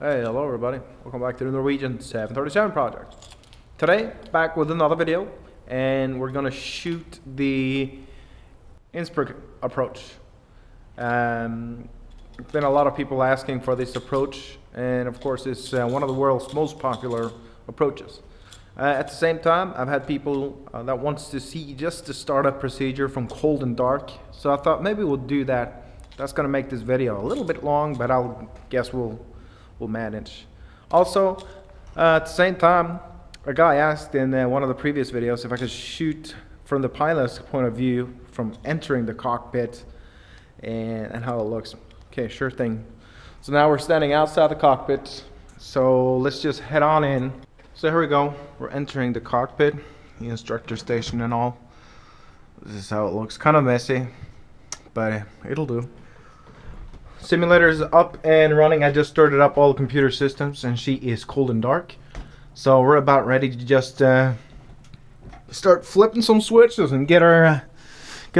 Hey, hello everybody. Welcome back to the Norwegian 737 project. Today, back with another video, and we're gonna shoot the Innsbruck approach. Been a lot of people asking for this approach, and of course it's one of the world's most popular approaches. At the same time, I've had people that wants to see just the startup procedure from cold and dark, so I thought maybe we'll do that. That's gonna make this video a little bit long, but I'll guess we'll manage. Also, at the same time, a guy asked in one of the previous videos if I could shoot from the pilot's point of view from entering the cockpit and how it looks. Okay, sure thing. So now we're standing outside the cockpit, so let's just head on in. So here we go, we're entering the cockpit, the instructor station and all. This is how it looks, kind of messy, but it'll do. Simulator is up and running. I just started up all the computer systems and she is cold and dark. So we're about ready to just start flipping some switches and get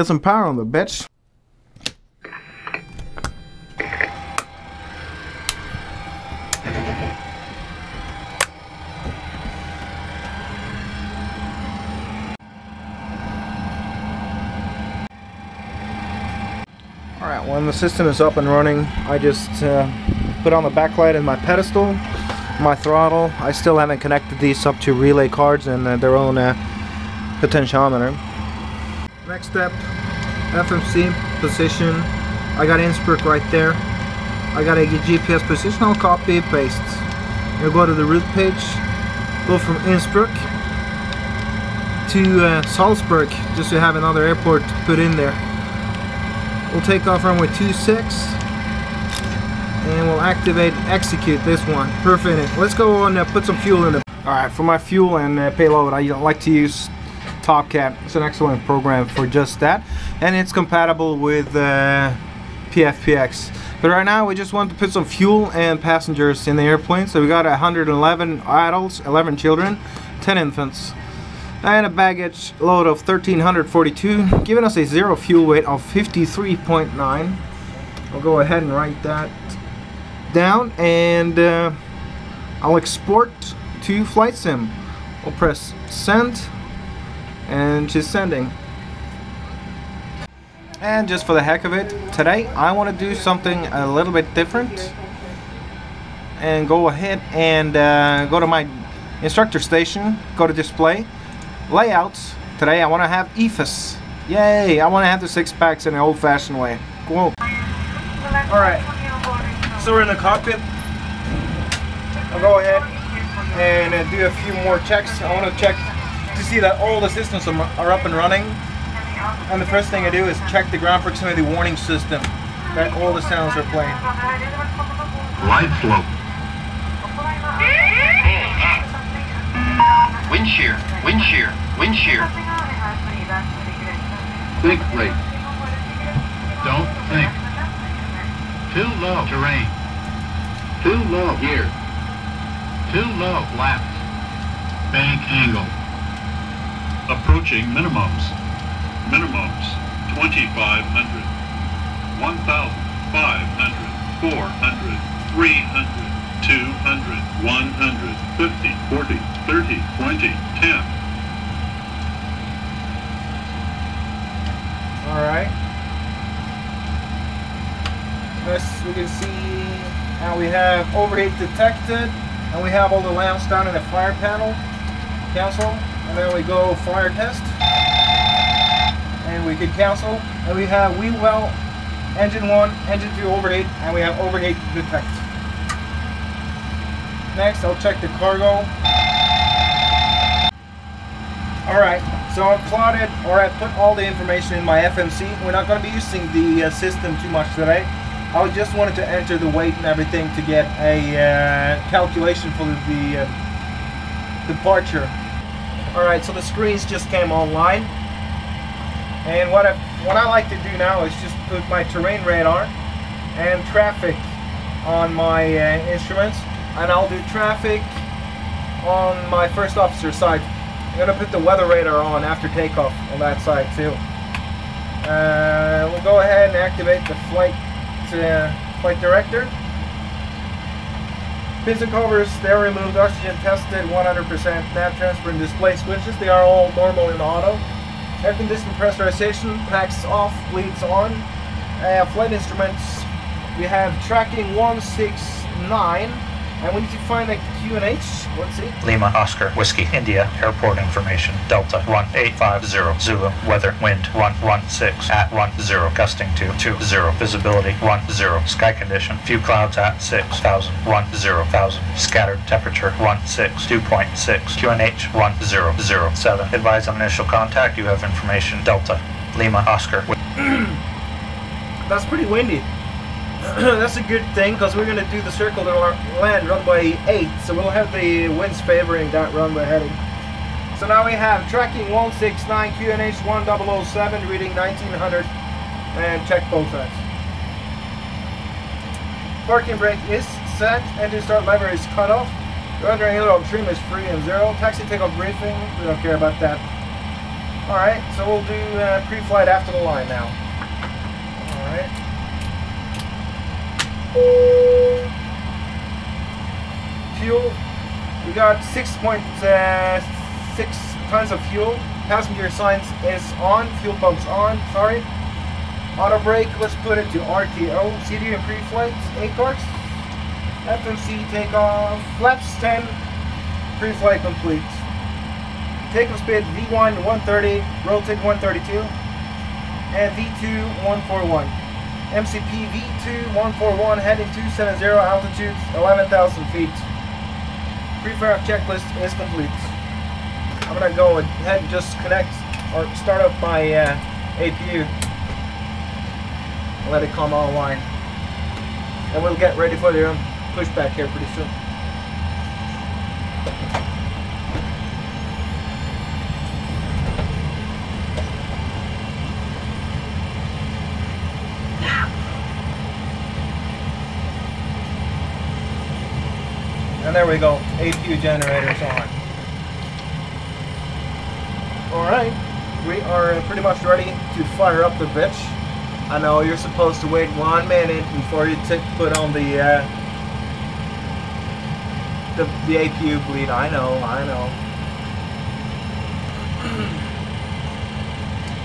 some power on the bitch. Alright, when the system is up and running, I just put on the backlight and my pedestal, my throttle. I still haven't connected these up to relay cards and their own potentiometer. Next step, FMC position. I got Innsbruck right there. I got a GPS position. I'll copy and paste. I'll go to the route page, go from Innsbruck to Salzburg, just to have another airport to put in there. We'll take off runway 26 and we'll execute this one. Perfect. Let's go and put some fuel in it. Alright, for my fuel and payload, I like to use TopCat. It's an excellent program for just that, and it's compatible with PFPX. But right now we just want to put some fuel and passengers in the airplane. So we got 111 adults, 11 children, 10 infants, and a baggage load of 1342, giving us a zero fuel weight of 53.9. I'll go ahead and write that down, and I'll export to Flight Sim. I'll press send, and she's sending. And just for the heck of it, today I want to do something a little bit different and go ahead and go to my instructor station, go to display layouts. Today I want to have EFIS. Yay! I want to have the 6-packs in an old-fashioned way. Cool. Alright, so we're in the cockpit. I'll go ahead and do a few more checks. I want to check to see that all the systems are up and running. And the first thing I do is check the ground proximity warning system, that all the sounds are playing. Light flow. Wind shear, wind shear, wind shear. Think rate. Don't think. Too low terrain. Too low gear. Too low flaps. Bank angle. Approaching minimums. Minimums 2,500, 1,500, 400, 300. 200, 150, 40, 30, 20, 10. Alright. Next we can see how we have overheat detected, and we have all the lamps down in the fire panel. Cancel, and then we go fire test. And we can cancel. And we have wheel well, engine 1, engine 2 overheat, and we have overheat detect. Next, I'll check the cargo. Alright, so I've plotted, or I put all the information in my FMC. We're not going to be using the system too much today. I just wanted to enter the weight and everything to get a calculation for the departure. Alright, so the screens just came online. And what I like to do now is just put my terrain radar and traffic on my instruments. And I'll do traffic on my first officer side. I'm going to put the weather radar on after takeoff on that side too. We'll go ahead and activate the flight director. Piston covers, they are removed. Oxygen tested, 100%. Nav transfer and display switches, they are all normal in auto. Air conditioning pressurization, packs off, bleeds on. Flight instruments, we have tracking 169. And we need to find a QNH. Let's see. Lima, Oscar, Whiskey, India, airport information, Delta 1850, Zulu, weather, wind 116 at 10, gusting to 20, visibility 10, sky condition, few clouds at 6,000, 10,000, scattered temperature 2.6, QNH 1007. Advise on initial contact, you have information, Delta, Lima, Oscar. That's pretty windy. That's a good thing because we're going to do the circle to land runway 8, so we'll have the winds favoring that runway heading. So now we have tracking 169, QNH 1007, reading 1900, and check both sides. Parking brake is set, engine start lever is cut off, rudder and aileron trim is free and 0, taxi takeoff briefing, we don't care about that. Alright, so we'll do pre-flight after the line now. Alright. Fuel, we got 6.6 tons of fuel. Passenger signs is on, fuel pump's on, sorry. Auto brake, let's put it to RTO. CD and pre-flight, ACARS. FMC takeoff, flaps 10, pre-flight complete. Takeoff speed V1 130, rotate 132, and V2 141. MCP V2 141 heading 270, altitude 11,000 feet. Pre-flight checklist is complete. I'm gonna go ahead and just connect or start up my APU and let it come online, and we'll get ready for the pushback here pretty soon. And there we go, APU generators on. Alright, we are pretty much ready to fire up the bitch. I know you're supposed to wait 1 minute before you put on the APU bleed. I know.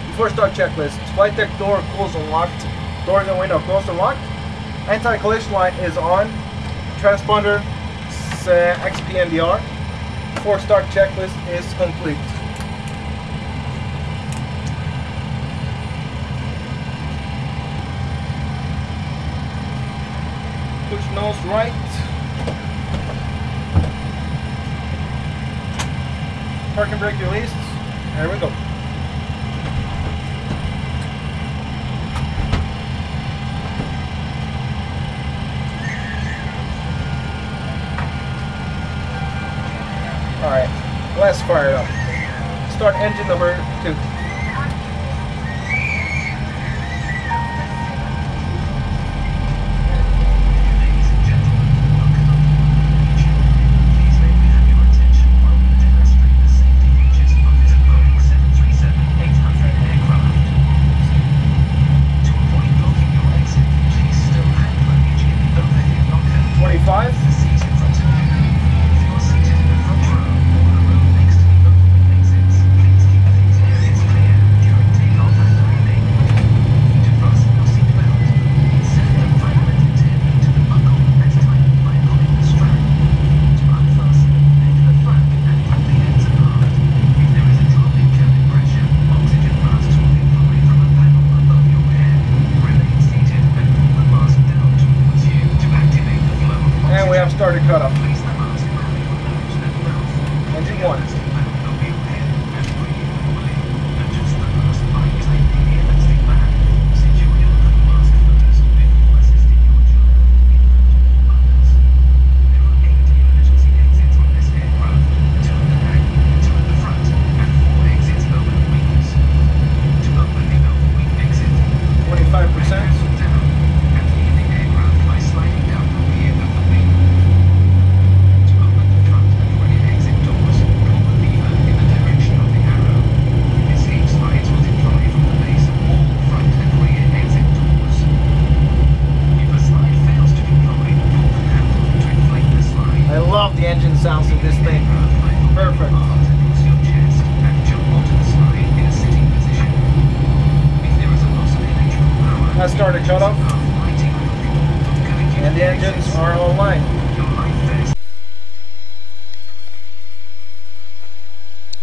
Before start checklist, flight deck door closed and locked, doors and window closed and locked. Anti-collision light is on. Transponder XPNDR. Before start checklist is complete. Push nose right. Parking brake released. There we go. Alright, let's fire it up. Start engine number 2. Started cut off. Engine 1. I love the engine sounds of this thing. Perfect. Let's start a cutoff. And the engines are online.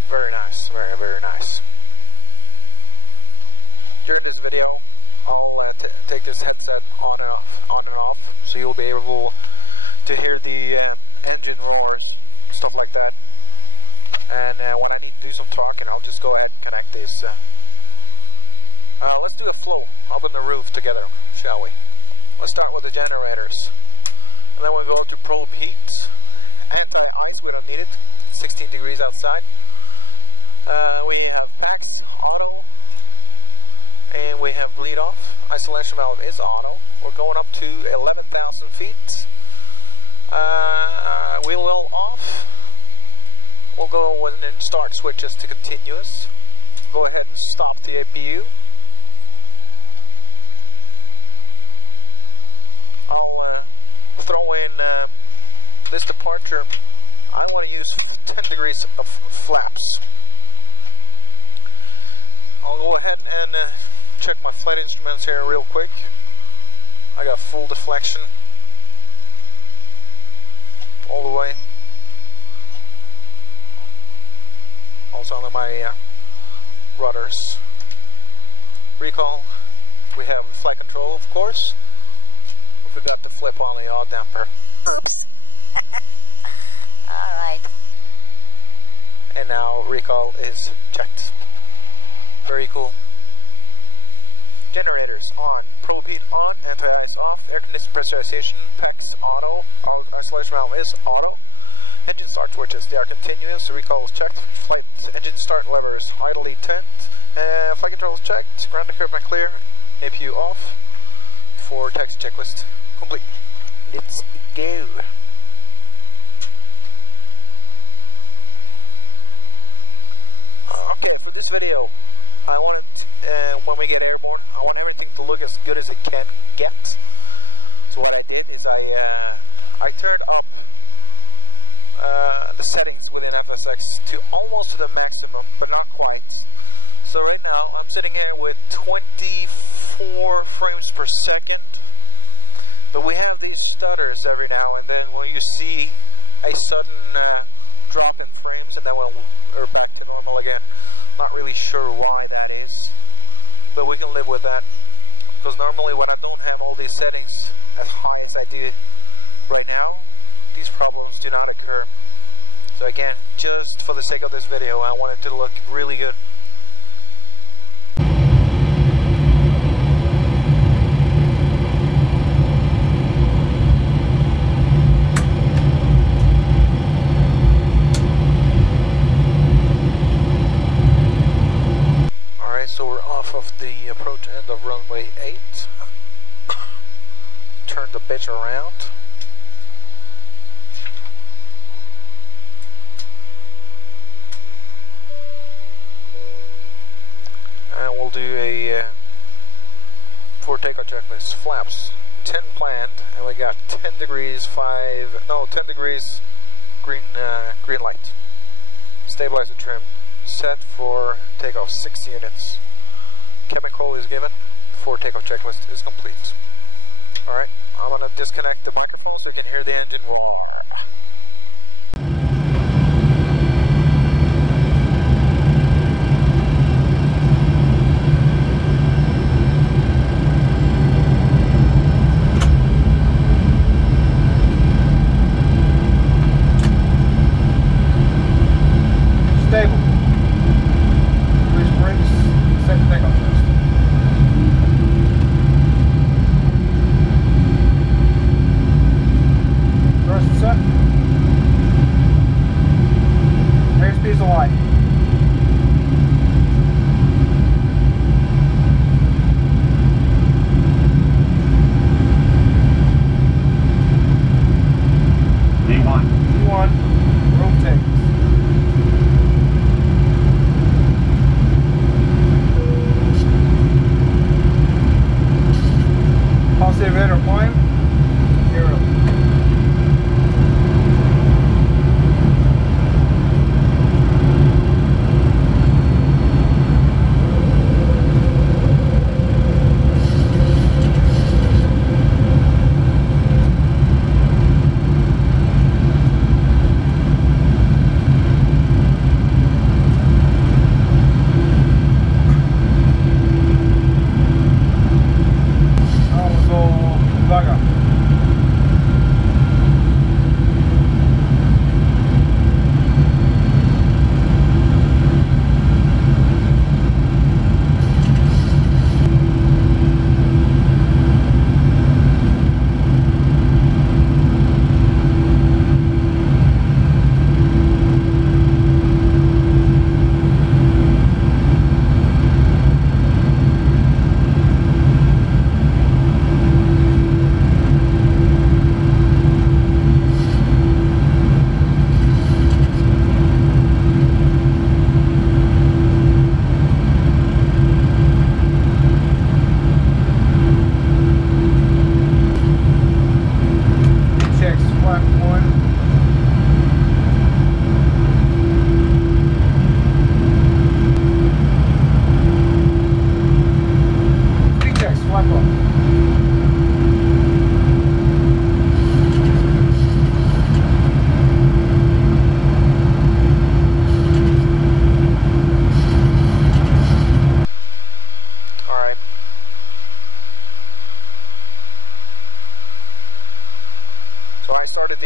Very nice, very nice. During this video, I'll take this headset on and off, so you'll be able to hear the engine roar, stuff like that. And when I need to do some talking, I'll just go ahead and connect this. Let's do a flow up on the roof together, shall we? Let's start with the generators, and then we'll go to probe heat, and we don't need it. It's 16 degrees outside. We have max auto, and we have bleed off. Isolation valve is auto. We're going up to 11,000 feet. Wheel well off. We'll go and then start switches to continuous. Go ahead and stop the APU. I'll throw in this departure. I want to use 10 degrees of flaps. I'll go ahead and check my flight instruments here real quick. I got full deflection all the way. Also on my rudders. Recall. We have flight control, of course. We forgot to flip on the yaw damper. Alright. And now recall is checked. Very cool. Generators on, probe heat on, anti-ice off, air conditioning pressurization, PEX auto, isolation valve is auto. Engine start switches, they are continuous, recall is checked, flight engine start levers idly turned, flight control is checked, ground equipment clear, APU off, for taxi checklist complete. Let's go. Okay, for this video, I want, when we get airborne, I want things to look as good as it can get. So what I did is I turned up the settings within FSX to almost to the maximum, but not quite. So right now I'm sitting here with 24 frames per second. But we have these stutters every now and then when you see a sudden drop in frames, and then we're back to normal again. Not really sure why it is, but we can live with that, because normally when I don't have all these settings as high as I do right now, these problems do not occur. So again, just for the sake of this video, I want it to look really good. So we're off of the approach end of runway 8. Turn the bitch around. And we'll do a for takeoff checklist. Flaps 10 planned, and we got 10 degrees 10 degrees green light. Stabilizer trim set for takeoff 6 units. Cabin call is given. For takeoff checklist is complete. Alright, I'm gonna disconnect the microphone so you can hear the engine roar. Stable. Bridge brakes, set takeoff first. First set. Airspeed's alive. V1, rotate. Positive rate of point, 0.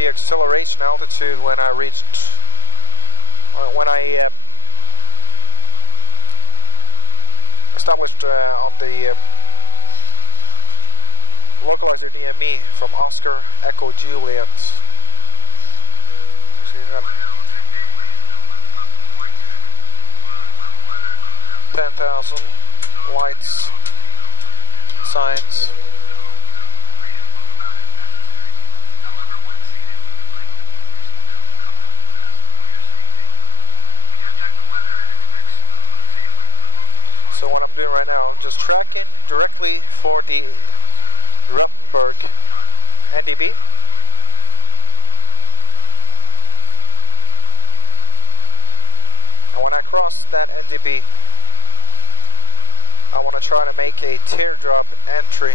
the acceleration altitude when I reached, or when I established on the localizer DME from Oscar Echo Juliet. 10,000 lights, signs. So what I'm doing right now, I'm just tracking directly for the Rothenburg NDB. And when I cross that NDB, I want to try to make a teardrop entry.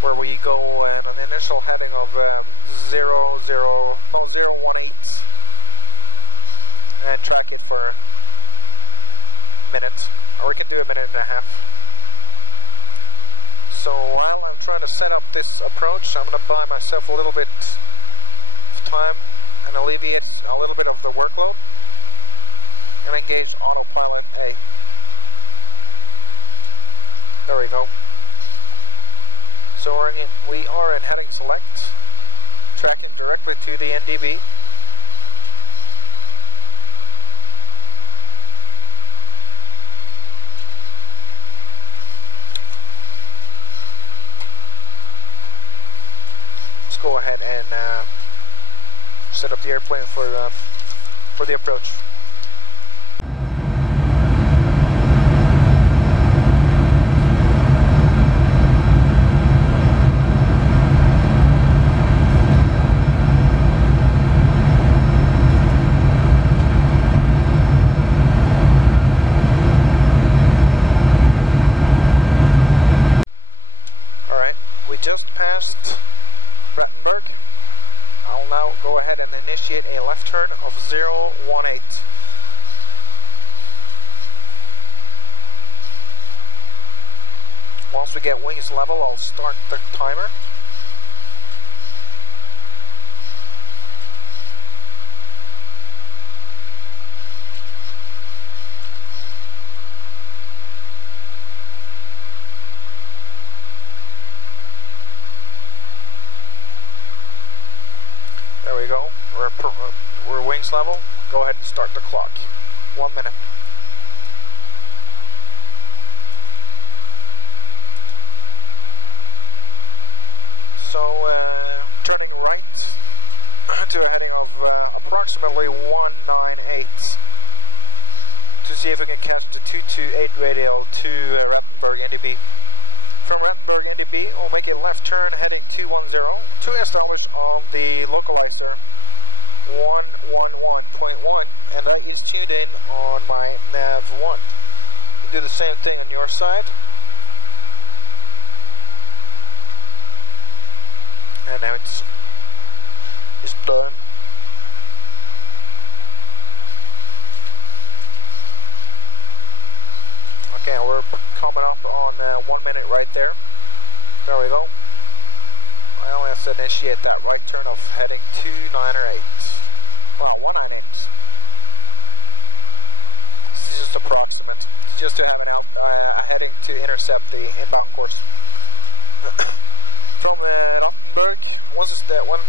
Where we go at an initial heading of 0.018 and track it for a minute, or we can do a minute and a half. So while I'm trying to set up this approach, I'm going to buy myself a little bit of time and alleviate a little bit of the workload and engage on pilot A. There we go. So we are in heading select, tracking directly to the NDB. Let's go ahead and set up the airplane for the approach. Initiate a left turn of 0.18. Once we get wings level, I'll start the timer. There we go. We're wings level. Go ahead and start the clock. 1 minute. So turning right to approximately 198 to see if we can catch the 228 radio to Rothenburg NDB. From Rothenburg NDB, we'll make a left turn heading 210 to establish on the localizer 111.1, and I just tuned in on my nav 1. You do the same thing on your side. And now it's done. Okay, we're coming up on 1 minute right there. There we go. I only have to initiate that right turn of heading 298. Well, 198. This is just approximate. It's just to have a heading to intercept the inbound course. From Rothenburg,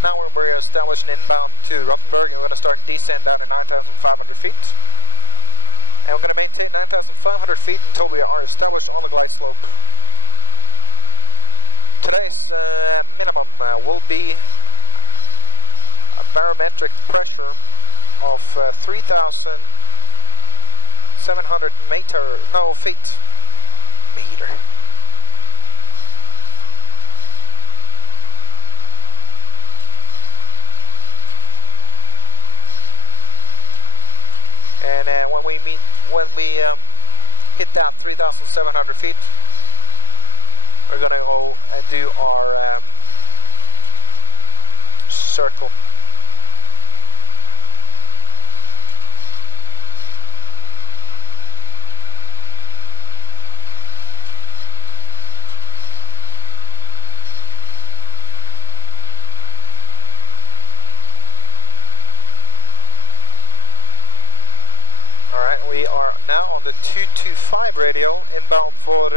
now we're establishing inbound to Rothenburg, we're going to start descent at 9,500 feet. And we're going to take 9,500 feet until we are established on the glide slope. Today's minimum will be a barometric pressure of 3,700 feet. Meter. And when we hit that 3,700 feet, we're going to go and do our circle. now on the 225 radio inbound for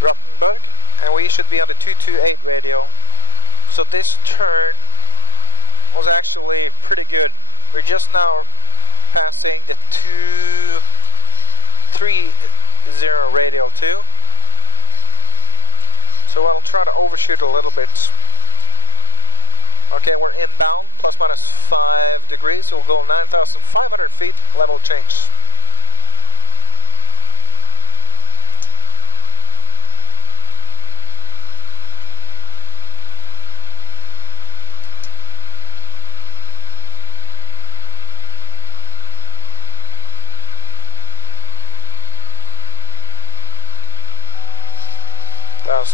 Rothenburg, and we should be on the 228 radio. So this turn was actually pretty good. We're just now the 230 radio 2. So I'll try to overshoot a little bit. Okay, we're in plus minus 5 degrees, so we'll go 9,500 feet, level change.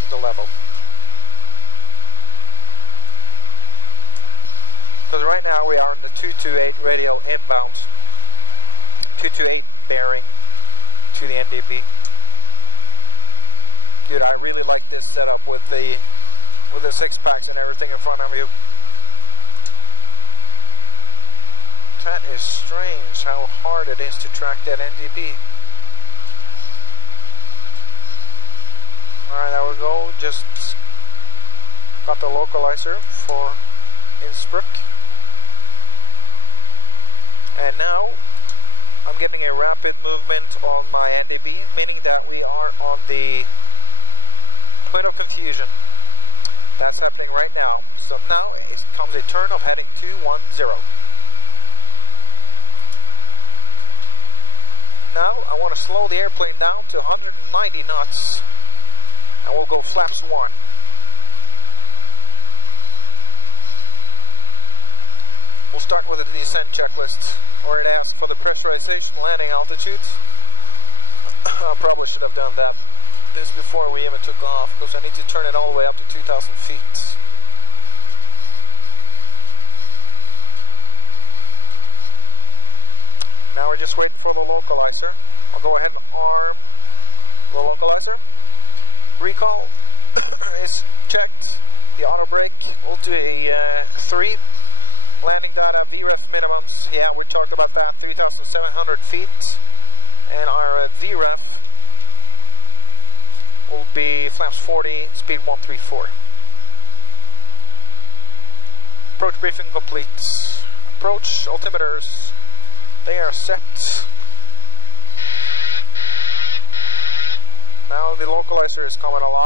The level. Because right now we are on the 228 radio inbound, 22 bearing to the NDB. Dude, I really like this setup with the 6-packs and everything in front of you. That is strange how hard it is to track that NDB. Alright, there we go. Just got the localizer for Innsbruck. And now I'm getting a rapid movement on my NDB, meaning that we are on the point of confusion. That's happening right now. So now it comes a turn of heading 210. Now I want to slow the airplane down to 190 knots. And we'll go flaps 1. We'll start with the descent checklist, or it asks for the pressurization landing altitude. I probably should have done that this before we even took off, because I need to turn it all the way up to 2,000 feet. Now we're just waiting for the localizer. I'll go ahead and arm the localizer. Recall is checked. The auto brake, we'll do a 3. Landing data, VREF minimums. Yeah, we talked about that. 3,700 feet. And our VREF will be flaps 40, speed 134. Approach briefing complete. Approach altimeters, they are set. Now the localizer is coming along.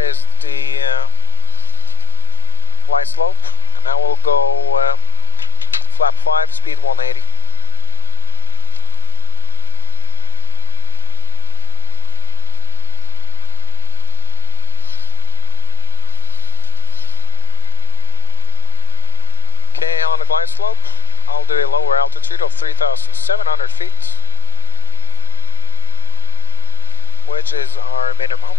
Is the light slope, and now we'll go flap 5, speed 180. Okay, on the glide slope, I'll do a lower altitude of 3,700 feet, which is our minimum.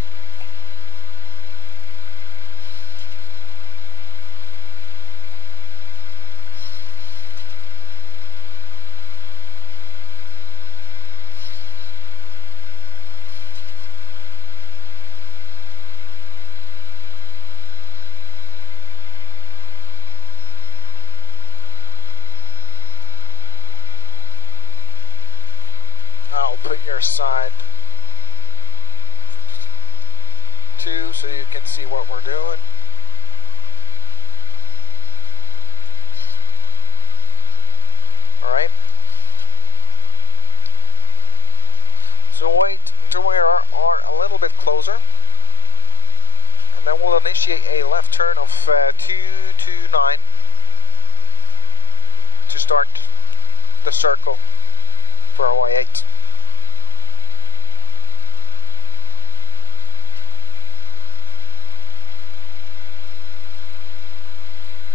Put your side 2 so you can see what we're doing. Alright. So wait until we are a little bit closer. And then we'll initiate a left turn of 229 to start the circle for our Y8.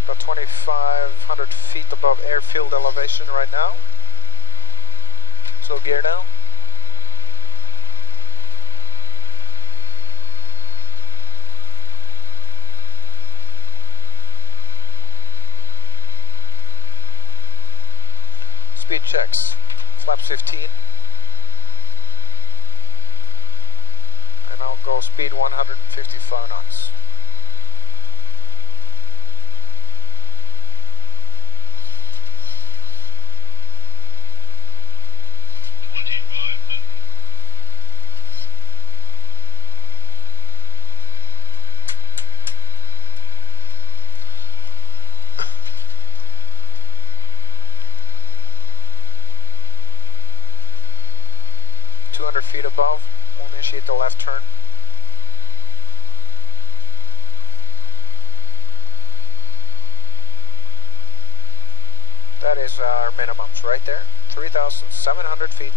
About 2,500 feet above airfield elevation right now. So gear down. checks. Flaps 15. And I'll go speed 155 knots. Feet above, we'll initiate the left turn. That is our minimums right there, 3,700 feet.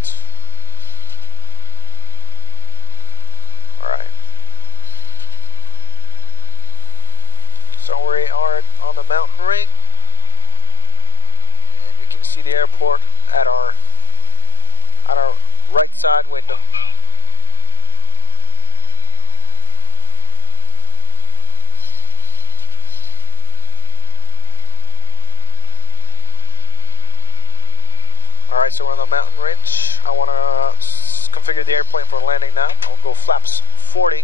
Alright. So we are on the mountain ring, and you can see the airport at our right side window. Alright, so we're on the mountain range. I want to configure the airplane for landing now. I'll go flaps 40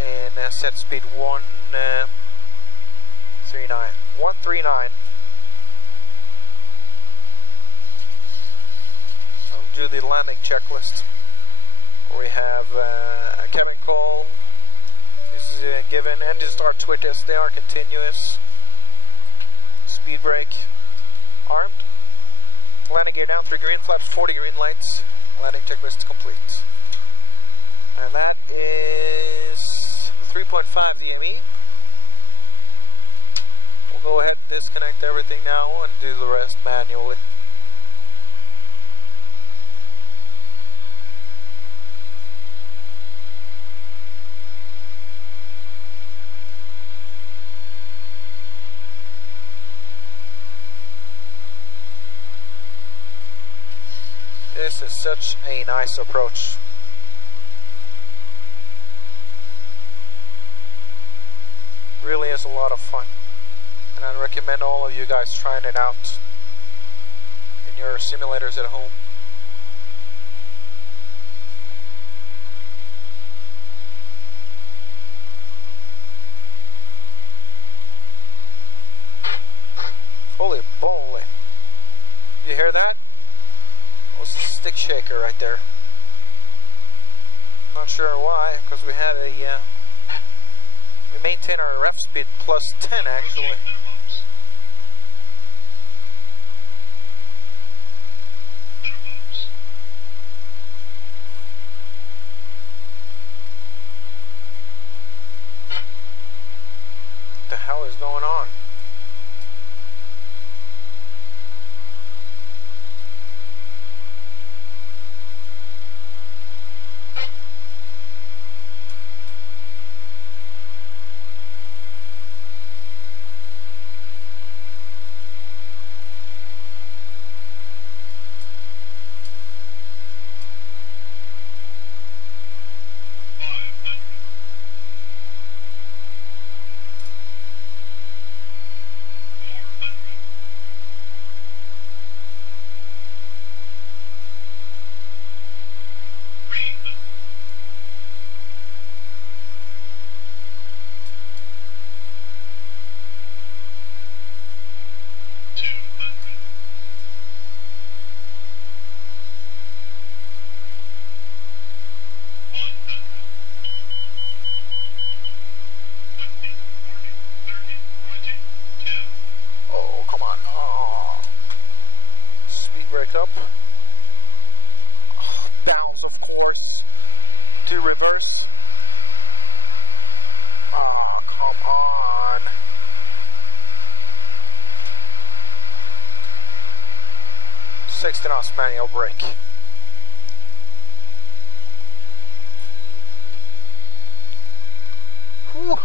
and set speed 139. Do the landing checklist. We have a chemical. This is given. Engine start switches. They are continuous. Speed brake armed. Landing gear down 3 green flaps, 40 green lights. Landing checklist complete. And that is the 3.5 DME. We'll go ahead and disconnect everything now and do the rest manually. This is such a nice approach. Really is a lot of fun. And I recommend all of you guys trying it out in your simulators at home. Holy moly. You hear that? That was a stick shaker right there. Not sure why, because we had a we maintain our rep speed plus 10 actually. What the hell is going on? Up. Oh, bounce, of course. To reverse. Ah, oh, come on. Sixth knots manual brake. Whew.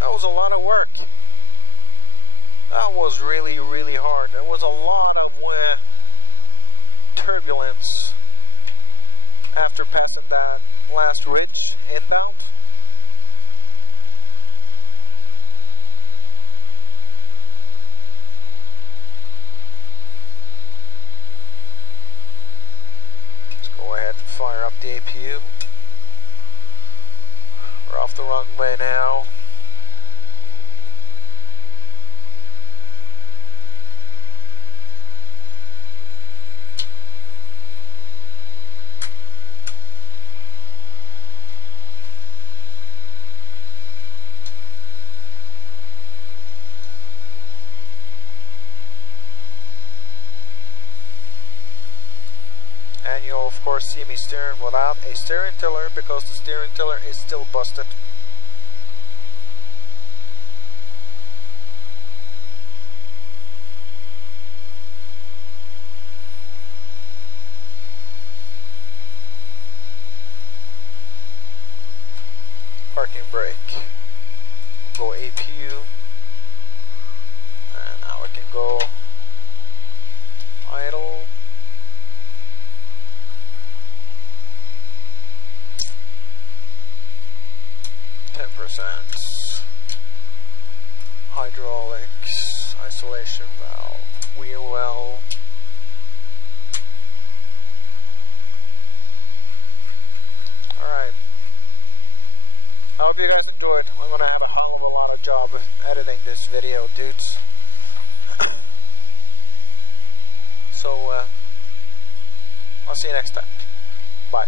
That was a lot of work. That was really, really hard. There was a lot of turbulence after passing that last ridge inbound. Let's go ahead and fire up the APU. We're off the runway now. And you'll of course see me steering without a steering tiller because the steering tiller is still busted. Parking brake. We'll go APU. And now we can go idle. Hydraulics, isolation valve, wheel well. Alright. I hope you guys enjoyed. I'm going to have a hell of a lot of job with editing this video, dudes. So, I'll see you next time. Bye.